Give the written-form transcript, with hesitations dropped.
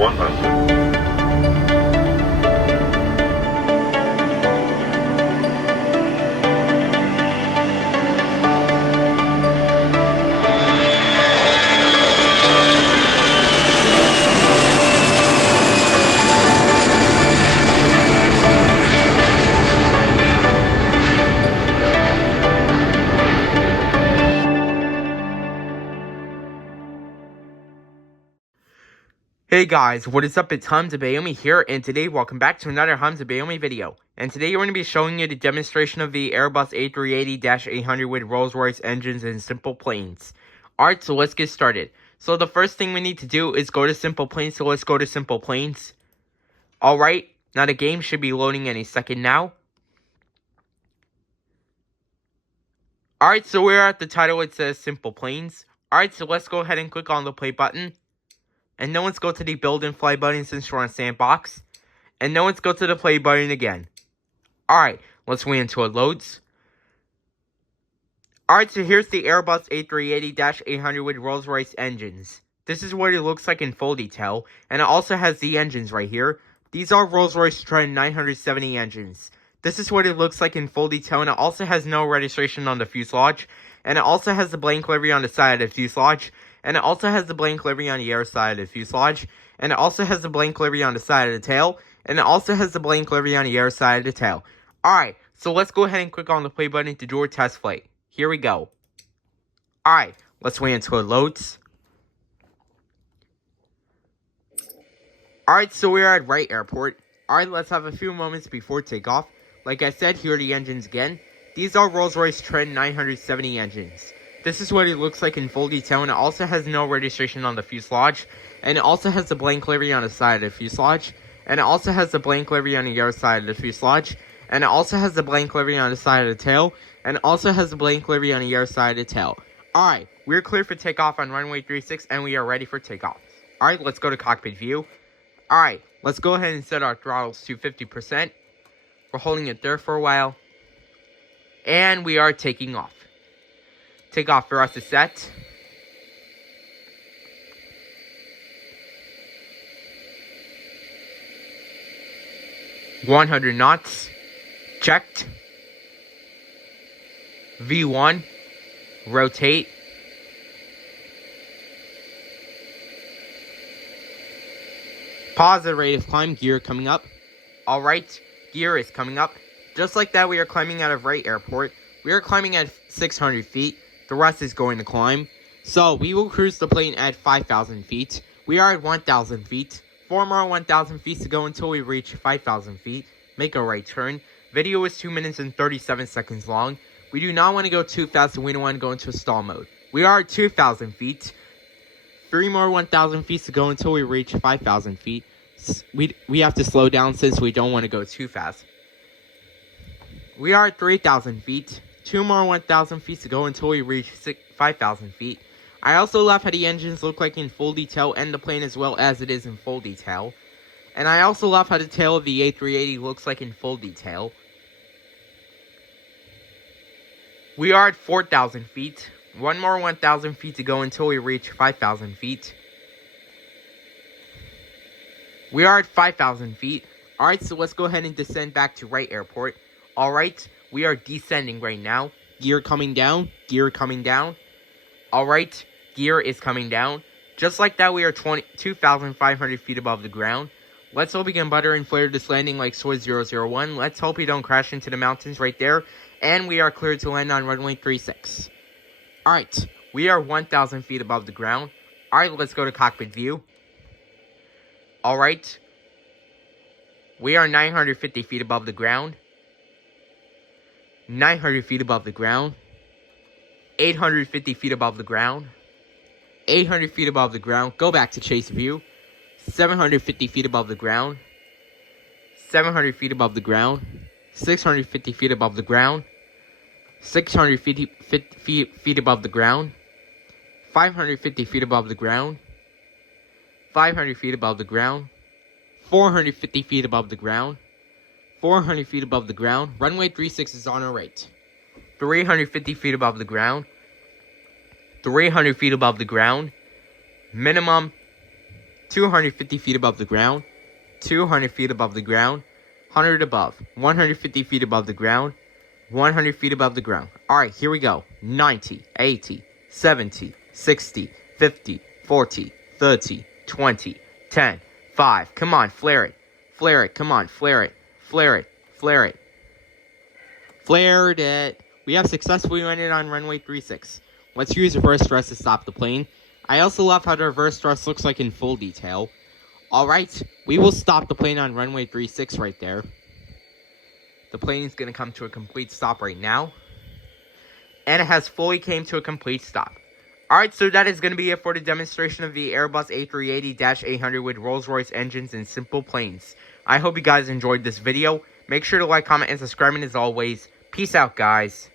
100. Hey guys, what is up? It's Hamza Bayomi here, and today welcome back to another Hamza Bayomi video. And today we're going to be showing you the demonstration of the Airbus A380-800 with Rolls-Royce engines and SimplePlanes. Alright, so let's get started. So the first thing we need to do is go to SimplePlanes, so let's go to SimplePlanes. Alright, now the game should be loading any second now. Alright, so we're at the title, it says SimplePlanes. Alright, so let's go ahead and click on the play button. And now let's go to the build and fly button since we're on sandbox. And now let's go to the play button again. Alright, let's wait until it loads. Alright, so here's the Airbus A380-800 with Rolls-Royce engines. This is what it looks like in full detail. And it also has the engines right here. These are Rolls-Royce Trent 970 engines. This is what it looks like in full detail. And it also has no registration on the fuselage. And it also has the blank livery on the side of the fuselage. And it also has the blank livery on the air side of the fuselage. And it also has the blank livery on the side of the tail. And it also has the blank livery on the air side of the tail. Alright, so let's go ahead and click on the play button to do a test flight. Here we go. Alright, let's wait until it loads. Alright, so we're at Wright Airport. Alright, let's have a few moments before takeoff. Like I said, here are the engines again. These are Rolls-Royce Trent 970 engines. This is what it looks like in full detail, and it also has no registration on the fuselage, and it also has the blank livery on the side of the fuselage, and it also has the blank livery on the air side of the fuselage, and it also has the blank livery on the side of the tail, and it also has the blank livery on the air side of the tail. Alright, we're clear for takeoff on runway 36, and we are ready for takeoff. Alright, let's go to cockpit view. Alright, let's go ahead and set our throttles to 50%. We're holding it there for a while, and we are taking off. Takeoff for us is set. (100 knots). Checked. V1. Rotate. Pause the rate of climb. Gear coming up. Alright, gear is coming up. Just like that, we are climbing out of Wright Airport. We are climbing at 600 feet. The rest is going to climb. So, we will cruise the plane at 5,000 feet. We are at 1,000 feet. 4 more 1,000 feet to go until we reach 5,000 feet. Make a right turn. Video is 2 minutes and 37 seconds long. We do not want to go too fast and we don't want to go into stall mode. We are at 2,000 feet. 3 more 1,000 feet to go until we reach 5,000 feet. We have to slow down since we don't want to go too fast. We are at 3,000 feet. 2 more 1,000 feet to go until we reach 5,000 feet. I also love how the engines look like in full detail and the plane as well as it is in full detail. And I also love how the tail of the A380 looks like in full detail. We are at 4,000 feet. 1 more 1,000 feet to go until we reach 5,000 feet. We are at 5,000 feet. Alright, so let's go ahead and descend back to Wright Airport. Alright, we are descending right now. Gear coming down. Gear coming down. Alright, gear is coming down. Just like that, we are 2,500 feet above the ground. Let's hope we can butter and flare this landing like Swiss 001. Let's hope we don't crash into the mountains right there. And we are cleared to land on runway 36. Alright, we are 1,000 feet above the ground. Alright, let's go to cockpit view. Alright, we are 950 feet above the ground. 900 feet above the ground. 850 feet above the ground. 800 feet above the ground. Go back to chase view. 750 feet above the ground. 700 feet above the ground. 650 feet above the ground. 600 feet above the ground. 550 feet above the ground. 500 feet above the ground. 450 feet above the ground. 400 feet above the ground. Runway 36 is on our right. 350 feet above the ground. 300 feet above the ground. Minimum 250 feet above the ground, 200 feet above the ground, 100 above, 150 feet above the ground, 100 feet above the ground. Alright, here we go. 90, 80, 70, 60, 50, 40, 30, 20, 10, 5. Come on, flare it. Flare it, come on, flare it. Flare it, flare it. Flared it. We have successfully landed on runway 36. Let's use reverse thrust to stop the plane. I also love how the reverse thrust looks like in full detail. Alright, we will stop the plane on runway 36 right there. The plane is going to come to a complete stop right now. And it has fully came to a complete stop. Alright, so that is going to be it for the demonstration of the Airbus A380-800 with Rolls-Royce engines and SimplePlanes. I hope you guys enjoyed this video. Make sure to like, comment, and subscribe, and as always, peace out, guys.